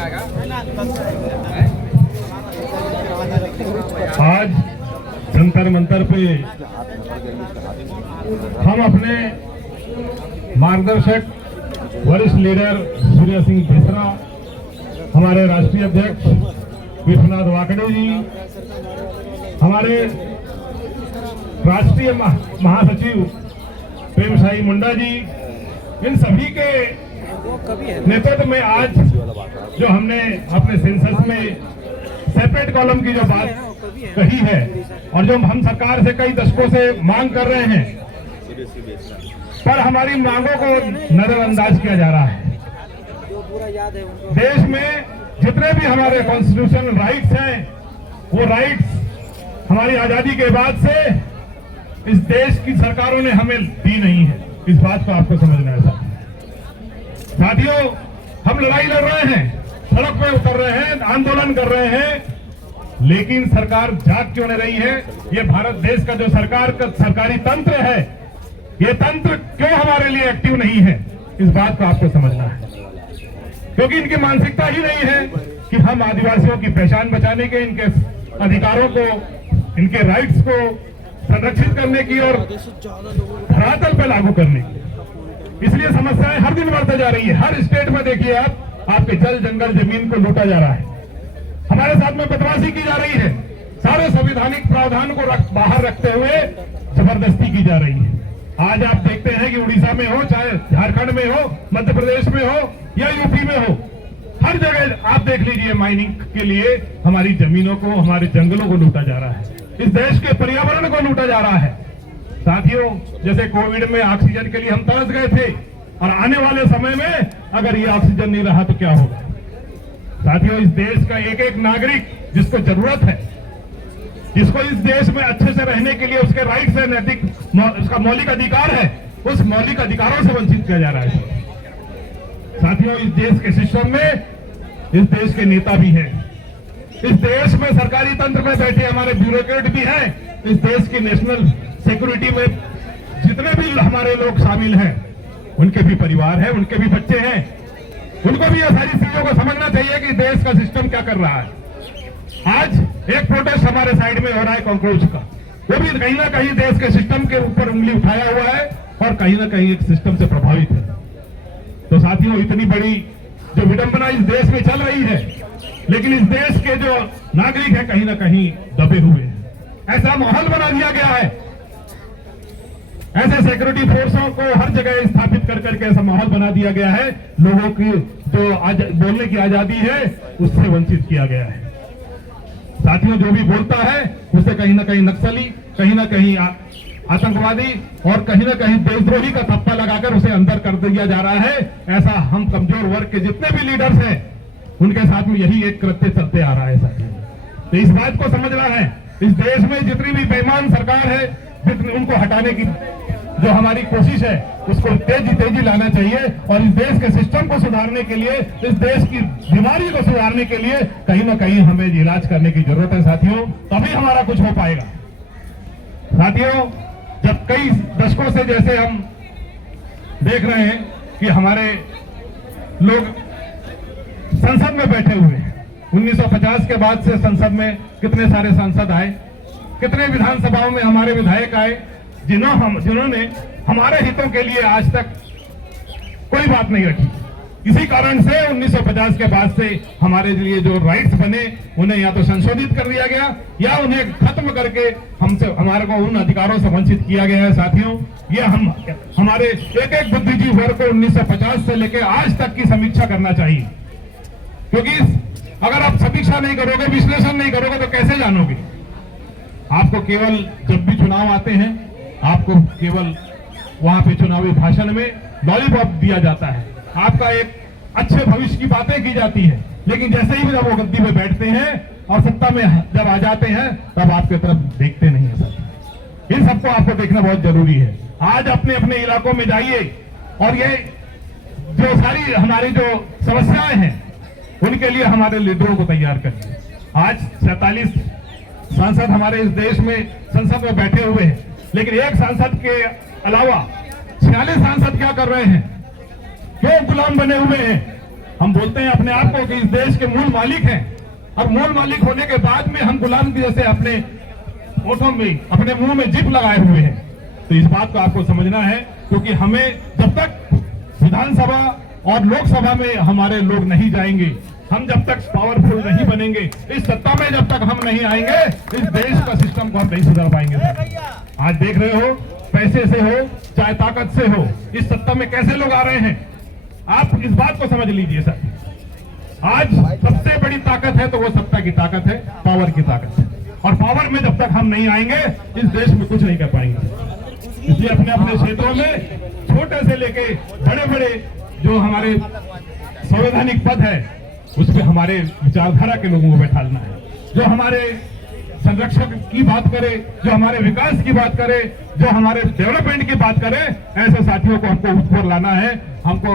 आज जंतर मंतर पे हम अपने मार्गदर्शक वरिष्ठ लीडर सूर्य सिंह बेसरा, हमारे राष्ट्रीय अध्यक्ष विश्वनाथ वाकड़े जी, हमारे राष्ट्रीय महासचिव प्रेमसाई मुंडा जी, इन सभी के नेतृत्व में आज जो हमने अपने सेंसस में सेपरेट कॉलम की जो बात कही है और जो हम सरकार से कई दशकों से मांग कर रहे हैं, पर हमारी मांगों को नजरअंदाज किया जा रहा है। देश में जितने भी हमारे कॉन्स्टिट्यूशनल राइट्स हैं, वो राइट्स हमारी आजादी के बाद से इस देश की सरकारों ने हमें दी नहीं है। इस बात को आपको समझना है साथियों। हम लड़ाई लड़ रहे हैं, सड़क पे उतर रहे हैं, आंदोलन कर रहे हैं, लेकिन सरकार जाग क्यों नहीं रही है? ये भारत देश का जो सरकार का सरकारी तंत्र है, ये तंत्र क्यों हमारे लिए एक्टिव नहीं है? इस बात को आपको समझना है, क्योंकि इनकी मानसिकता ही नहीं है कि हम आदिवासियों की पहचान बचाने के, इनके अधिकारों को, इनके राइट्स को संरक्षित करने की और धरातल पे लागू करने की। इसलिए समस्याएं हर दिन बढ़ते जा रही है। हर स्टेट में देखिए आप, आपके जल जंगल जमीन को लूटा जा रहा है, हमारे साथ में बदमाशी की जा रही है, सारे संवैधानिक प्रावधान को बाहर रखते हुए जबरदस्ती की जा रही है। आज आप देखते हैं कि उड़ीसा में हो, चाहे झारखंड में हो, मध्य प्रदेश में हो या यूपी में हो, हर जगह आप देख लीजिए माइनिंग के लिए हमारी जमीनों को, हमारे जंगलों को लूटा जा रहा है, इस देश के पर्यावरण को लूटा जा रहा है। साथियों, जैसे कोविड में ऑक्सीजन के लिए हम तरस गए थे, और आने वाले समय में अगर ये ऑक्सीजन नहीं रहा तो क्या होगा? साथियों, इस देश का एक एक नागरिक जिसको जरूरत है, जिसको इस देश में अच्छे से रहने के लिए उसके राइट्स है, नैतिक उसका मौलिक अधिकार है, उस मौलिक अधिकारों से वंचित किया जा रहा है। साथियों, इस देश के सिस्टम में इस देश के नेता भी हैं, इस देश में सरकारी तंत्र में बैठे हमारे ब्यूरोक्रेट भी हैं, इस देश की नेशनल सिक्योरिटी में जितने भी हमारे लोग शामिल हैं, उनके भी परिवार हैं, उनके भी बच्चे हैं। उनको भी ये सारी चीजों को समझना चाहिए कि देश का सिस्टम क्या कर रहा है। आज एक प्रोटेस्ट हमारे साइड में हो रहा है कॉकरोच का, वो भी कहीं ना कहीं देश के सिस्टम के ऊपर उंगली उठाया हुआ है और कहीं ना कहीं एक सिस्टम से प्रभावित है। तो साथियों, इतनी बड़ी जो विडंबना इस देश में चल रही है, लेकिन इस देश के जो नागरिक है कहीं ना कहीं दबे हुए हैं। ऐसा माहौल बना दिया गया है, ऐसे सिक्योरिटी फोर्सों को हर जगह स्थापित कर करके ऐसा माहौल बना दिया गया है, लोगों की जो बोलने की आजादी है उससे वंचित किया गया है। साथियों, जो भी बोलता है उसे कहीं ना कहीं नक्सली, कहीं ना कहीं आतंकवादी और कहीं ना कहीं देशद्रोही का थप्पा लगाकर उसे अंदर कर दिया जा रहा है। ऐसा हम कमजोर वर्ग के जितने भी लीडर्स हैं उनके साथ में यही एक कृत्य चलते आ रहा है। साथियों, तो इस बात को समझना है, इस देश में जितनी भी बेईमान सरकार है, उनको हटाने की जो हमारी कोशिश है उसको तेजी लाना चाहिए, और इस देश के सिस्टम को सुधारने के लिए, इस देश की बीमारी को सुधारने के लिए कहीं ना कहीं हमें इलाज करने की जरूरत है। साथियों, तभी हमारा कुछ हो पाएगा। साथियों, जब कई दशकों से जैसे हम देख रहे हैं कि हमारे लोग संसद में बैठे हुए हैं, 1950 के बाद से संसद में कितने सारे सांसद आए, कितने विधानसभाओं में हमारे विधायक आए, जिन्होंने हमारे हितों के लिए आज तक कोई बात नहीं रखी। इसी कारण से 1950 के बाद से हमारे लिए जो राइट्स बने उन्हें या तो संशोधित कर दिया गया या उन्हें खत्म करके हमारे को उन अधिकारों से वंचित किया गया है। साथियों, ये हमारे एक एक बुद्धिजीवी वर्ग को 1950 से लेकर आज तक की समीक्षा करना चाहिए, क्योंकि अगर आप समीक्षा नहीं करोगे, विश्लेषण नहीं करोगे तो कैसे जानोगे? आपको केवल जब भी चुनाव आते हैं, आपको केवल वहां पे चुनावी भाषण में लॉलीपॉप दिया जाता है, आपका एक अच्छे भविष्य की बातें की जाती है, लेकिन जैसे ही जब वो गद्दी में बैठते हैं और सत्ता में जब आ जाते हैं तब आपके तरफ देखते नहीं है। सर, इन सबको आपको देखना बहुत जरूरी है। आज अपने अपने इलाकों में जाइए और ये जो सारी हमारी जो समस्याएं हैं उनके लिए हमारे लीडरों को तैयार करिए। आज 47 सांसद हमारे इस देश में संसद में बैठे हुए हैं, लेकिन एक सांसद के अलावा 46 सांसद क्या कर रहे हैं? क्यों गुलाम बने हुए हैं? हम बोलते हैं अपने आप को कि इस देश के मूल मालिक हैं, और मूल मालिक होने के बाद में हम गुलाम की जैसे अपने होठों में, अपने मुंह में जिप लगाए हुए हैं। तो इस बात को आपको समझना है, क्योंकि हमें जब तक विधानसभा और लोकसभा में हमारे लोग नहीं जाएंगे, हम जब तक पावरफुल नहीं बनेंगे, इस सत्ता में जब तक हम नहीं आएंगे, इस देश का सिस्टम को हम नहीं सुधार पाएंगे। आज देख रहे हो, पैसे से हो चाहे ताकत से हो, इस सत्ता में कैसे लोग आ रहे हैं। आप इस बात को समझ लीजिए सर, आज सबसे बड़ी ताकत है तो वो सत्ता की ताकत है, पावर की ताकत है, और पावर में जब तक हम नहीं आएंगे, इस देश में कुछ नहीं कर पाएंगे। इसलिए अपने अपने क्षेत्रों में छोटे से लेके बड़े बड़े जो हमारे संवैधानिक पद है, उस पर हमारे विचारधारा के लोगों को बैठाना है। जो हमारे संरक्षक की बात करे, जो हमारे विकास की बात करे, जो हमारे डेवलपमेंट की बात करे, ऐसे साथियों को हमको ऊपर लाना है। हमको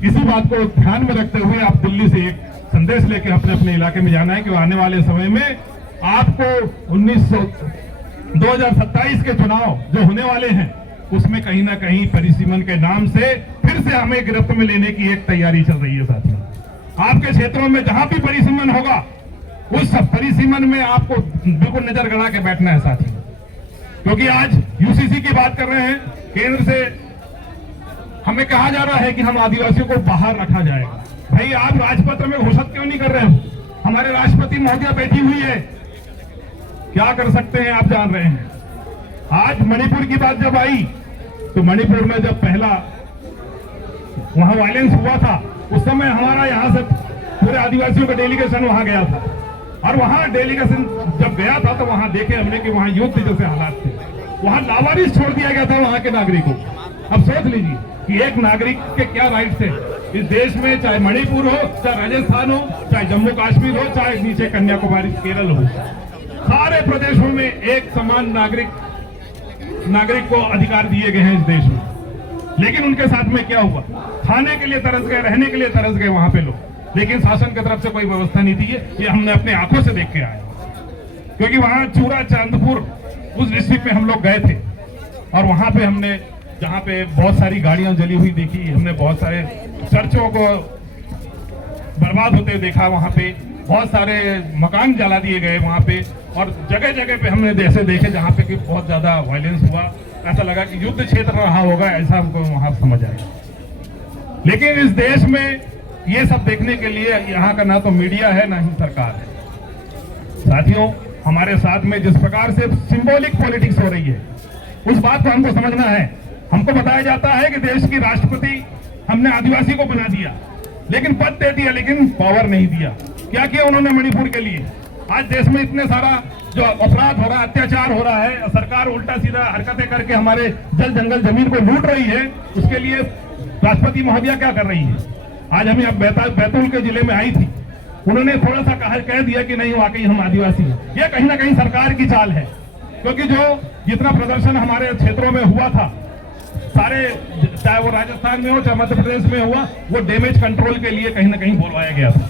इसी बात को ध्यान में रखते हुए आप दिल्ली से एक संदेश लेके अपने अपने इलाके में जाना है कि आने वाले समय में आपको 2027 के चुनाव जो होने वाले हैं, उसमें कहीं ना कहीं परिसीमन के नाम से फिर से हमें गिरफ्त में लेने की एक तैयारी चल रही है साथियों। आपके क्षेत्रों में जहां भी परिसीमन होगा, उस परिसीमन में आपको बिल्कुल नजर गड़ा के बैठना है साथियों, क्योंकि आज यूसीसी की बात कर रहे हैं। केंद्र से हमें कहा जा रहा है कि हम आदिवासियों को बाहर रखा जाएगा। भाई आप राजपत्र में घोषित क्यों नहीं कर रहे हो? हमारे राष्ट्रपति महोदया बैठी हुई है, क्या कर सकते हैं आप जान रहे हैं। आज मणिपुर की बात जब आई, तो मणिपुर में जब पहला वहां वायलेंस हुआ था, उस समय हमारा यहां से पूरे आदिवासियों का डेलीगेशन वहां गया था, और वहां डेलीगेशन जब गया था तो वहां देखे हमने कि वहां युद्ध जैसे हालात थे, वहां लावारिस छोड़ दिया गया था वहां के नागरिकों को। अब सोच लीजिए कि एक नागरिक के क्या राइट थे इस देश में, चाहे मणिपुर हो, चाहे राजस्थान हो, चाहे जम्मू कश्मीर हो, चाहे नीचे कन्याकुमारी केरल हो, सारे प्रदेशों में एक समान नागरिक को अधिकार दिए गए हैं इस देश में। लेकिन उनके साथ में क्या हुआ? खाने के लिए तरस गए, रहने के लिए तरस गए वहां पे लोग, लेकिन शासन की तरफ से कोई व्यवस्था नहीं थी। ये हमने अपने आंखों से देख के आए, क्योंकि वहां चूरा चांदपुर उस डिस्ट्रिक्ट में हम लोग गए थे, और वहां पे हमने जहां पे बहुत सारी गाड़ियां जली हुई देखी, हमने बहुत सारे चर्चों को बर्बाद होते देखा, वहां पे बहुत सारे मकान जला दिए गए वहां पे, और जगह जगह पे हमने ऐसे देखे जहां पे कि बहुत ज्यादा वायलेंस हुआ। ऐसा लगा कि युद्ध क्षेत्र रहा होगा, ऐसा हमको वहां समझ आया। लेकिन इस देश में ये सब देखने के लिए यहाँ का ना तो मीडिया है ना ही सरकार है। साथियों, हमारे साथ में जिस प्रकार से सिंबॉलिक पॉलिटिक्स हो रही है, उस बात को हमको समझना है। हमको बताया जाता है कि देश की राष्ट्रपति हमने आदिवासी को बना दिया, लेकिन पद दे दिया, लेकिन पावर नहीं दिया। क्या किया उन्होंने मणिपुर के लिए? आज देश में इतने सारा जो अपराध हो रहा है, अत्याचार हो रहा है, सरकार उल्टा सीधा हरकतें करके हमारे जल जंगल जमीन को लूट रही है, उसके लिए राष्ट्रपति महोदया क्या कर रही है? आज हमें अब बैतूल के जिले में आई थी, उन्होंने थोड़ा सा कह दिया कि नहीं वाकई हम आदिवासी हैं। यह कहीं ना कहीं सरकार की चाल है, क्योंकि जो जितना प्रदर्शन हमारे क्षेत्रों में हुआ था, सारे चाहे वो राजस्थान में हो चाहे मध्य प्रदेश में हुआ, वो डैमेज कंट्रोल के लिए कहीं ना कहीं बोलवाया गया था।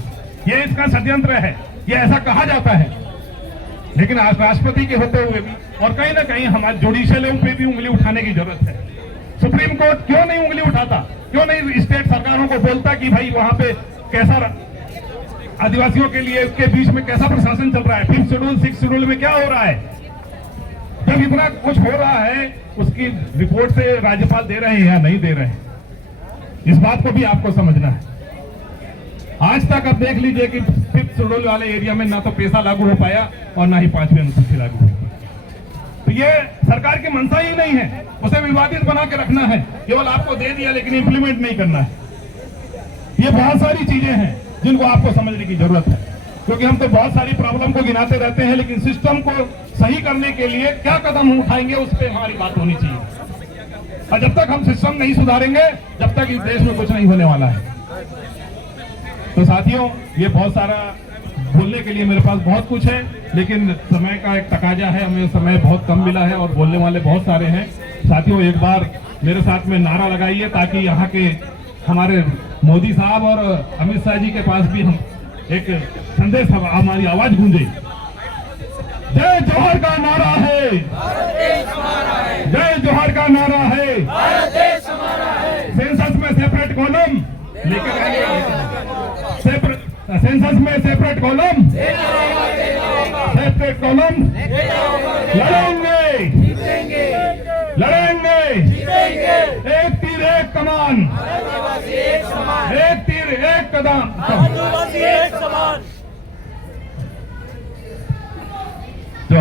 ये इसका षड्यंत्र है, ये ऐसा कहा जाता है। लेकिन आज राष्ट्रपति के होते हुए भी, और कहीं ना कहीं हमारे जुडिशियल पे भी उंगली उठाने की जरूरत है। सुप्रीम कोर्ट क्यों नहीं उंगली उठाता? क्यों नहीं स्टेट सरकारों को बोलता कि भाई वहां पे कैसा आदिवासियों के लिए के बीच में कैसा प्रशासन चल रहा है? 5th शेड्यूल 6th शेड्यूल में क्या हो रहा है? जब इतना कुछ हो रहा है, उसकी रिपोर्ट से राज्यपाल दे रहे हैं या नहीं दे रहे हैं, इस बात को भी आपको समझना है। आज तक आप देख लीजिए कि 5th शेड्यूल वाले एरिया में ना तो पैसा लागू हो पाया और ना ही 5वीं अनुसूची लागू हो पाई। तो ये सरकार की मंशा ही नहीं है, उसे विवादित बना के रखना है, केवल आपको दे दिया लेकिन इंप्लीमेंट नहीं करना है। ये बहुत सारी चीजें हैं जिनको आपको समझने की जरूरत है, क्योंकि हम तो बहुत सारी प्रॉब्लम को गिनाते रहते हैं, लेकिन सिस्टम को सही करने के लिए क्या कदम उठाएंगे उस पर हमारी बात होनी चाहिए। और जब तक हम सिस्टम नहीं सुधारेंगे, जब तक इस देश में कुछ नहीं होने वाला है। तो साथियों, ये बहुत सारा बोलने के लिए मेरे पास बहुत कुछ है, लेकिन समय का एक तकाजा है, हमें समय बहुत कम मिला है और बोलने वाले बहुत सारे हैं। साथियों, एक बार मेरे साथ में नारा लगाइए ताकि यहाँ के हमारे मोदी साहब और अमित शाह जी के पास भी हम एक संदेश, हमारी आवाज गूंजे। जय जोहर का नारा है, जय जोहर का नारा है, सेंसस में सेपरेट कॉलम लेकर आएंगे। सेंसस में सेपरेट कॉलम लड़ेंगे एक तीर एक कमान एक तीर एक कदम